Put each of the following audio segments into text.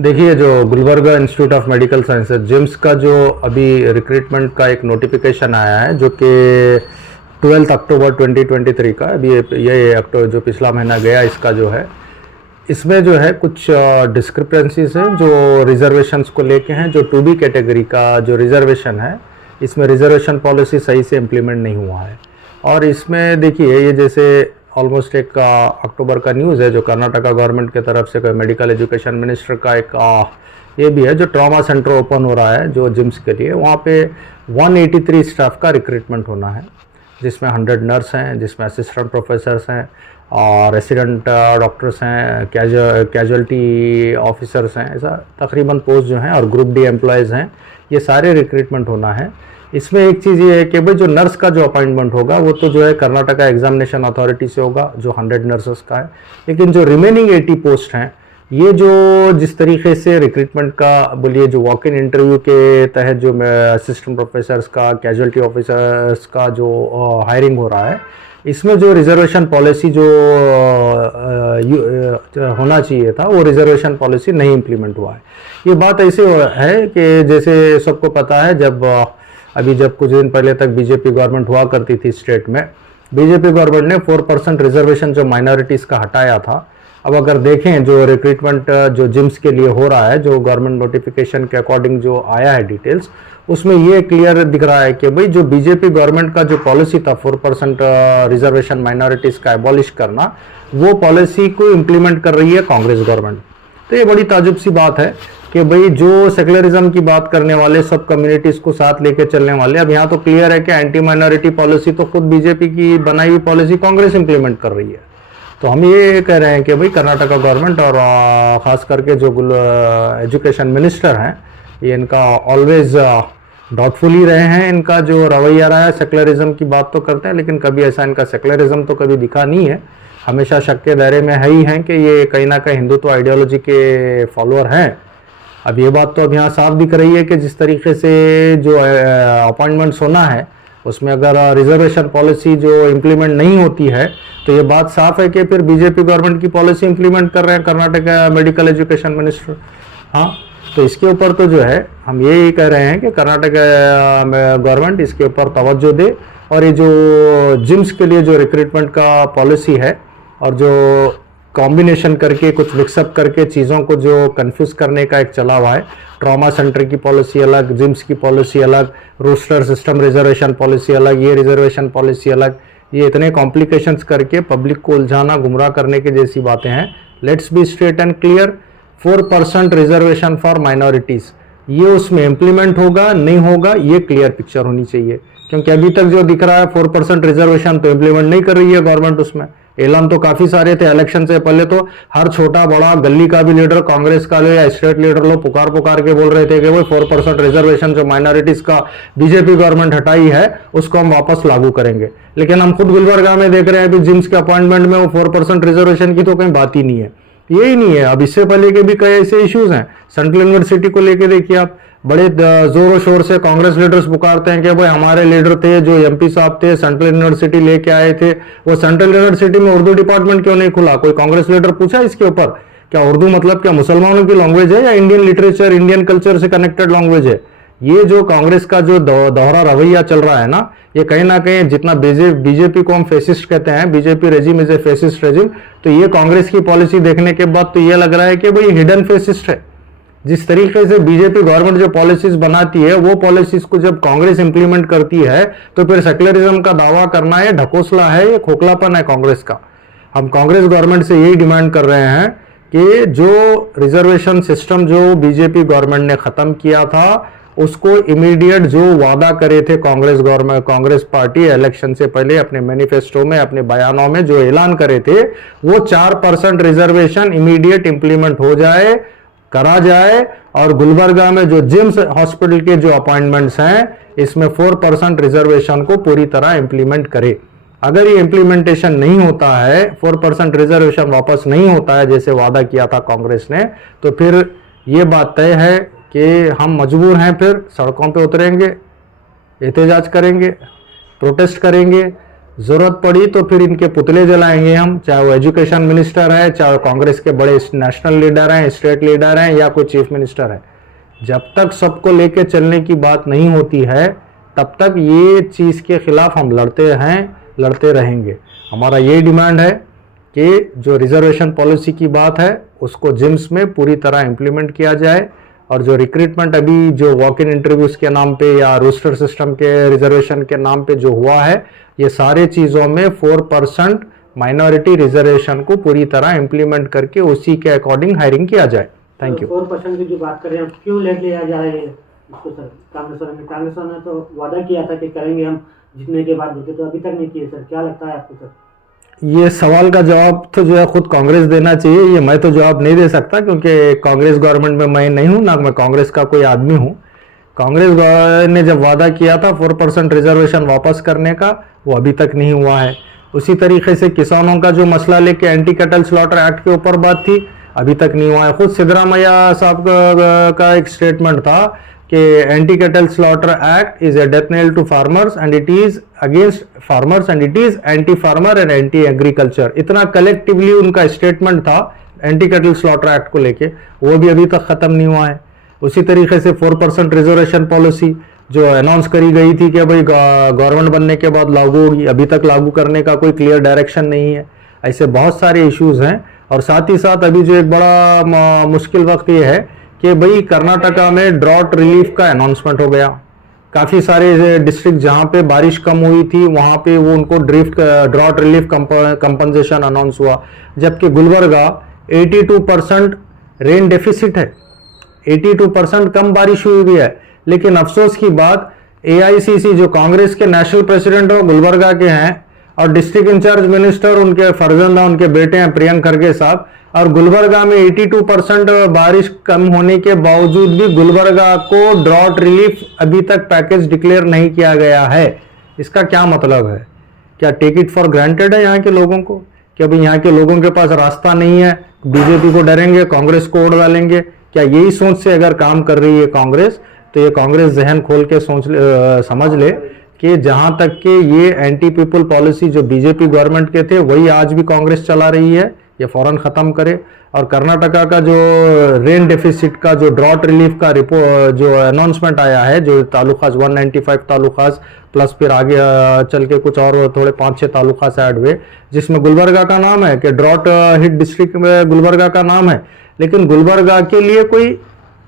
देखिए, जो Gulbarga institute of medical sciences GIMS का जो अभी रिक्रूटमेंट का एक नोटिफिकेशन आया है, जो कि 12 अक्टूबर 2023 का, अभी ये अक्टूबर जो पिछला महीना गया इसका जो है, इसमें जो है कुछ डिस्क्रिपेंसीज हैं जो रिजर्वेशंस को लेके हैं। जो 2B कैटेगरी का जो रिजर्वेशन है, इसमें रिजर्वेशन पॉलिसी सही से इम्प्लीमेंट नहीं हुआ है। और इसमें देखिए, ये जैसे ऑलमोस्ट एक अक्टूबर का न्यूज़ है जो कर्नाटका गवर्नमेंट की तरफ से मेडिकल एजुकेशन मिनिस्टर का एक ये भी है, जो ट्रॉमा सेंटर ओपन हो रहा है जो जिम्स के लिए, वहाँ पे 183 स्टाफ का रिक्रूटमेंट होना है, जिसमें 100 नर्स हैं, जिसमें असिस्टेंट प्रोफेसर्स हैं और रेसिडेंट डॉक्टर्स हैं, कैजुअल्टी ऑफिसर्स हैं, ऐसा तकरीबन पोस्ट जो हैं, और ग्रुप डी एम्प्लॉयज़ हैं। ये सारे रिक्रूटमेंट होना है। इसमें एक चीज़ ये है कि भाई जो नर्स का जो अपॉइंटमेंट होगा वो तो जो है कर्नाटका एग्जामिनेशन अथॉरिटी से होगा, जो 100 नर्सेस का है। लेकिन जो रिमेनिंग 80 पोस्ट हैं, ये जो जिस तरीके से रिक्रूटमेंट का बोलिए, जो वॉक इन इंटरव्यू के तहत जो असिस्टेंट प्रोफेसर्स का, कैजुअल्टी ऑफिसर्स का जो हायरिंग हो रहा है, इसमें जो रिजर्वेशन पॉलिसी जो होना चाहिए था, वो रिजर्वेशन पॉलिसी नहीं इम्प्लीमेंट हुआ है। ये बात ऐसे है कि जैसे सबको पता है, जब कुछ दिन पहले तक बीजेपी गवर्नमेंट हुआ करती थी स्टेट में, बीजेपी गवर्नमेंट ने 4% रिजर्वेशन जो माइनॉरिटीज़ का हटाया था। अब अगर देखें जो रिक्रूटमेंट जो जिम्स के लिए हो रहा है, जो गवर्नमेंट नोटिफिकेशन के अकॉर्डिंग जो आया है डिटेल्स, उसमें ये क्लियर दिख रहा है कि भाई जो बीजेपी गवर्नमेंट का जो पॉलिसी था 4% रिजर्वेशन माइनॉरिटीज़ का एबॉलिश करना, वो पॉलिसी को इम्प्लीमेंट कर रही है कांग्रेस गवर्नमेंट। तो ये बड़ी ताजुब सी बात है कि भाई जो सेकुलरिज्म की बात करने वाले, सब कम्युनिटीज़ को साथ लेके चलने वाले, अब यहाँ तो क्लियर है कि एंटी माइनॉरिटी पॉलिसी तो खुद बीजेपी की बनाई हुई पॉलिसी कांग्रेस इंप्लीमेंट कर रही है। तो हम ये कह रहे हैं कि भाई कर्नाटका गवर्नमेंट और ख़ास करके जो एजुकेशन मिनिस्टर हैं, ये इनका ऑलवेज डाउटफुल ही रहे हैं। इनका जो रवैया रहा है, सेकुलरिज्म की बात तो करते हैं, लेकिन कभी ऐसा इनका सेकुलरिज्म तो कभी दिखा नहीं है। हमेशा शक के दायरे में है ही हैं कि ये कहीं ना कहीं हिंदुत्व आइडियोलॉजी के फॉलोअर हैं। अब ये बात तो अब यहाँ साफ दिख रही है कि जिस तरीके से जो अपॉइंटमेंट्स होना है, उसमें अगर रिजर्वेशन पॉलिसी जो इम्प्लीमेंट नहीं होती है, तो ये बात साफ है कि फिर बीजेपी गवर्नमेंट की पॉलिसी इम्प्लीमेंट कर रहे हैं कर्नाटका मेडिकल एजुकेशन मिनिस्टर। हाँ, तो इसके ऊपर तो जो है हम यही कह रहे हैं कि कर्नाटका गवर्नमेंट इसके ऊपर तवज्जो दे, और ये जो जिम्स के लिए जो रिक्रूटमेंट का पॉलिसी है, और जो कॉम्बिनेशन करके कुछ मिक्सअप करके चीज़ों को जो कंफ्यूज करने का एक चला हुआ है, ट्रॉमा सेंटर की पॉलिसी अलग, जिम्स की पॉलिसी अलग, रोस्टर सिस्टम रिजर्वेशन पॉलिसी अलग, ये रिजर्वेशन पॉलिसी अलग, ये इतने कॉम्प्लिकेशंस करके पब्लिक को उलझाना, गुमराह करने की जैसी बातें हैं। Let's be straight and clear, 4% reservation for minorities, ये उसमें इम्प्लीमेंट होगा नहीं होगा, ये क्लियर पिक्चर होनी चाहिए। क्योंकि अभी तक जो दिख रहा है 4% रिजर्वेशन तो इम्प्लीमेंट नहीं कर रही है गवर्नमेंट। उसमें ऐलान तो काफी सारे थे इलेक्शन से पहले, तो हर छोटा बड़ा गली का भी लीडर, कांग्रेस का लो या स्टेट लीडर लो, पुकार पुकार के बोल रहे थे कि वो 4% रिजर्वेशन जो माइनॉरिटीज का बीजेपी गवर्नमेंट हटाई है, उसको हम वापस लागू करेंगे। लेकिन हम खुद गुलबर्गा में देख रहे हैं अभी जिम्स के अपॉइंटमेंट में वो 4% रिजर्वेशन की तो कहीं बात ही नहीं है। यही नहीं है, अब इससे पहले के भी कई ऐसे इश्यूज हैं। सेंट्रल यूनिवर्सिटी को लेके देखिए आप, बड़े जोरों शोर से कांग्रेस लीडर्स पुकारते हैं कि भाई हमारे लीडर थे जो एमपी साहब थे, सेंट्रल यूनिवर्सिटी लेके आए थे, वो सेंट्रल यूनिवर्सिटी में उर्दू डिपार्टमेंट क्यों नहीं खुला? कोई कांग्रेस लीडर पूछा इसके ऊपर? क्या उर्दू मतलब क्या मुसलमानों की लैंग्वेज है या इंडियन लिटरेचर, इंडियन कल्चर से कनेक्टेड लैंग्वेज है? ये जो कांग्रेस का जो दोहरा रवैया चल रहा है ना, ये कहीं ना कहीं, जितना बीजेपी को हम फेसिस्ट कहते हैं, BJP regime is a fascist regime, तो ये कांग्रेस की पॉलिसी देखने के बाद तो ये लग रहा है कि भाई हिडन फेसिस्ट है। जिस तरीके से बीजेपी गवर्नमेंट जो पॉलिसीज बनाती है, वो पॉलिसीज को जब कांग्रेस इंप्लीमेंट करती है, तो फिर सेकुलरिज्म का दावा करना ये ढकोसला है, ये खोखलापन है कांग्रेस का। हम कांग्रेस गवर्नमेंट से यही डिमांड कर रहे हैं कि जो रिजर्वेशन सिस्टम जो बीजेपी गवर्नमेंट ने खत्म किया था, उसको इमीडिएट जो वादा करे थे Congress government, Congress party election से पहले अपने मैनिफेस्टो में, अपने बयानों में जो ऐलान करे थे, वो 4% रिजर्वेशन इमीडिएट इंप्लीमेंट हो जाए, करा जाए। और गुलबर्गा में जो जिम्स हॉस्पिटल के जो अपॉइंटमेंट्स हैं, इसमें 4% रिजर्वेशन को पूरी तरह इंप्लीमेंट करे। अगर ये इंप्लीमेंटेशन नहीं होता है, 4% रिजर्वेशन वापस नहीं होता है जैसे वादा किया था कांग्रेस ने, तो फिर ये बात तय है कि हम मजबूर हैं, फिर सड़कों पे उतरेंगे, एहतजाज करेंगे, प्रोटेस्ट करेंगे। ज़रूरत पड़ी तो फिर इनके पुतले जलाएंगे हम, चाहे वो एजुकेशन मिनिस्टर है, चाहे कांग्रेस के बड़े नेशनल लीडर हैं, स्टेट लीडर हैं, या कोई चीफ मिनिस्टर है। जब तक सबको लेके चलने की बात नहीं होती है तब तक ये चीज़ के खिलाफ हम लड़ते हैं, लड़ते रहेंगे। हमारा ये डिमांड है कि जो रिजर्वेशन पॉलिसी की बात है उसको जिम्स में पूरी तरह इम्प्लीमेंट किया जाए, और जो रिक्रूटमेंट अभी जो वॉक इन इंटरव्यूज़ के नाम पे या रोस्टर सिस्टम के रिजर्वेशन के नाम पे जो हुआ है, ये सारे चीज़ों में 4% माइनॉरिटी रिजर्वेशन को पूरी तरह इम्प्लीमेंट करके उसी के अकॉर्डिंग हायरिंग किया जाए। Thank you. 4% की जो बात कर रहे हैं, क्यों लेट लिया जा रहा है इसको सर? कांग्रेस ने तो वादा किया था कि करेंगे हम जीतने के बाद, तो अभी तक नहीं किए सर। क्या लगता है आपको सर? ये सवाल का जवाब तो जो है खुद कांग्रेस देना चाहिए, ये मैं तो जवाब नहीं दे सकता, क्योंकि कांग्रेस गवर्नमेंट में मैं नहीं हूँ, ना मैं कांग्रेस का कोई आदमी हूँ। कांग्रेस ने जब वादा किया था 4% रिजर्वेशन वापस करने का, वो अभी तक नहीं हुआ है। उसी तरीके से किसानों का जो मसला लेके एंटी कैटल स्लॉटर एक्ट के ऊपर बात थी, अभी तक नहीं हुआ है। खुद सिद्धरामैया साहब का एक स्टेटमेंट था कि anti cattle slaughter act is a death nail to farmers and it is against farmers and it is anti farmer and anti agriculture. इतना कलेक्टिवली उनका स्टेटमेंट था एंटी कैटल स्लॉटर एक्ट को लेके, वो भी अभी तक खत्म नहीं हुआ है। उसी तरीके से 4% रिजर्वेशन पॉलिसी जो अनाउंस करी गई थी कि भाई गवर्नमेंट बनने के बाद लागू होगी, अभी तक लागू करने का कोई क्लियर डायरेक्शन नहीं है। ऐसे बहुत सारे इश्यूज हैं। और साथ ही साथ अभी जो एक बड़ा मुश्किल वक्त ये है कि भाई कर्नाटका में ड्रॉट रिलीफ का अनाउंसमेंट हो गया। काफ़ी सारे डिस्ट्रिक्ट जहाँ पे बारिश कम हुई थी वहाँ पे वो उनको ड्रॉट रिलीफ कंपनसेशन अनाउंस हुआ, जबकि गुलबर्गा 82% रेन डेफिसिट है, 82% कम बारिश हुई भी है। लेकिन अफसोस की बात, AICC जो कांग्रेस के नेशनल प्रेसिडेंट और गुलबर्गा के हैं, और डिस्ट्रिक्ट इंचार्ज मिनिस्टर उनके फर्जंदा उनके बेटे हैं प्रियंक खड़गे साहब, और गुलबर्गा में 82% बारिश कम होने के बावजूद भी गुलबर्गा को ड्रॉट रिलीफ अभी तक पैकेज डिक्लेयर नहीं किया गया है। इसका क्या मतलब है? क्या टेक इट फॉर ग्रांटेड है यहाँ के लोगों को कि अभी यहाँ के लोगों के पास रास्ता नहीं है, बीजेपी को डरेंगे, कांग्रेस को वोट डालेंगे? क्या यही सोच से अगर काम कर रही है कांग्रेस, तो ये कांग्रेस जहन खोल के समझ ले कि जहां तक कि ये एंटी पीपल पॉलिसी जो बीजेपी गवर्नमेंट के थे वही आज भी कांग्रेस चला रही है, ये फौरन ख़त्म करे। और कर्नाटका का जो रेन डेफिसिट का जो ड्रॉट रिलीफ का रिपोर्ट जो अनाउंसमेंट आया है, जो तालुकास 195 तालुकास प्लस फिर आगे चल के कुछ और थोड़े 5-6 तालुकास ऐड हुए, जिसमें गुलबर्गा का नाम है कि ड्रॉट हिट डिस्ट्रिक्ट में गुलबर्गा का नाम है, लेकिन गुलबर्गा के लिए कोई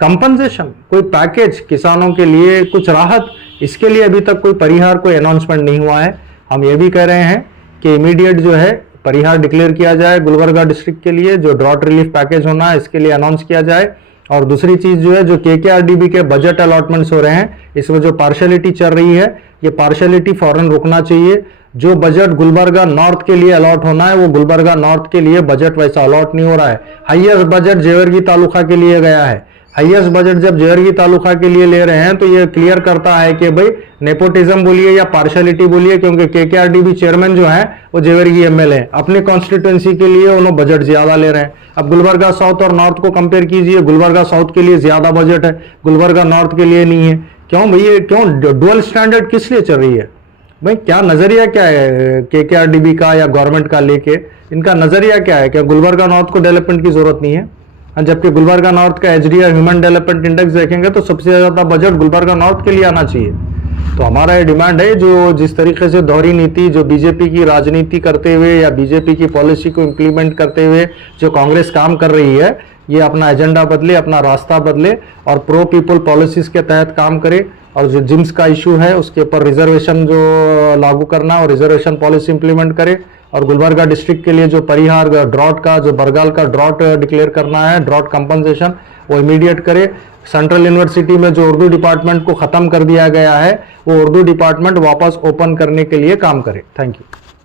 कंपनसेशन, कोई पैकेज, किसानों के लिए कुछ राहत, इसके लिए अभी तक कोई परिहार, कोई अनाउंसमेंट नहीं हुआ है। हम ये भी कह रहे हैं कि इमीडिएट जो है परिहार डिक्लेयर किया जाए गुलबर्गा डिस्ट्रिक्ट के लिए, जो ड्रॉट रिलीफ पैकेज होना है इसके लिए अनाउंस किया जाए। और दूसरी चीज जो है, जो KKRDB के बजट अलॉटमेंट्स हो रहे हैं, इसमें जो पार्शलिटी चल रही है, ये पार्शलिटी फौरन रुकना चाहिए। जो बजट गुलबर्गा नॉर्थ के लिए अलॉट होना है, वो गुलबर्गा नॉर्थ के लिए बजट वैसा अलॉट नहीं हो रहा है। हाईएस्ट बजट जेवर्गी तालुका के लिए गया है। हाईएस्ट बजट जब जेवर्गी तालुका के लिए ले रहे हैं तो ये क्लियर करता है कि भाई नेपोटिज्म बोलिए या पार्शलिटी बोलिए, क्योंकि KKRDB चेयरमैन जो है वो जेवर्गी MLA हैं, अपने कॉन्स्टिट्यूंसी के लिए उन्होंने बजट ज्यादा ले रहे हैं। अब गुलबर्गा साउथ और नॉर्थ को कंपेयर कीजिए, गुलबर्गा साउथ के लिए ज्यादा बजट है, गुलबर्गा नॉर्थ के लिए नहीं है। क्यों भैया, क्यों डुअल स्टैंडर्ड किस लिए चल रही है भाई? क्या नजरिया क्या है KKRDB का या गवर्नमेंट का लेके? इनका नजरिया क्या है? क्या गुलबर्गा नॉर्थ को डेवलपमेंट की जरूरत नहीं है? जबकि गुलबर्गा नॉर्थ का HDI ह्यूमन डेवलपमेंट इंडेक्स देखेंगे तो सबसे ज्यादा बजट गुलबर्गा नॉर्थ के लिए आना चाहिए। तो हमारा ये डिमांड है, जो जिस तरीके से दोहरी नीति जो बीजेपी की राजनीति करते हुए या बीजेपी की पॉलिसी को इम्प्लीमेंट करते हुए जो कांग्रेस काम कर रही है, ये अपना एजेंडा बदले, अपना रास्ता बदले और प्रो पीपल पॉलिसीज के तहत काम करे। और जो जिम्स का इशू है उसके ऊपर रिजर्वेशन जो लागू करना और रिजर्वेशन पॉलिसी इंप्लीमेंट करे। और गुलबर्गा डिस्ट्रिक्ट के लिए जो परिहार ड्रॉट का, जो बरगाल का ड्रॉट डिक्लेयर करना है, ड्रॉट कंपनसेशन, वो इमीडिएट करे। सेंट्रल यूनिवर्सिटी में जो उर्दू डिपार्टमेंट को ख़त्म कर दिया गया है, वो उर्दू डिपार्टमेंट वापस ओपन करने के लिए काम करे। Thank you.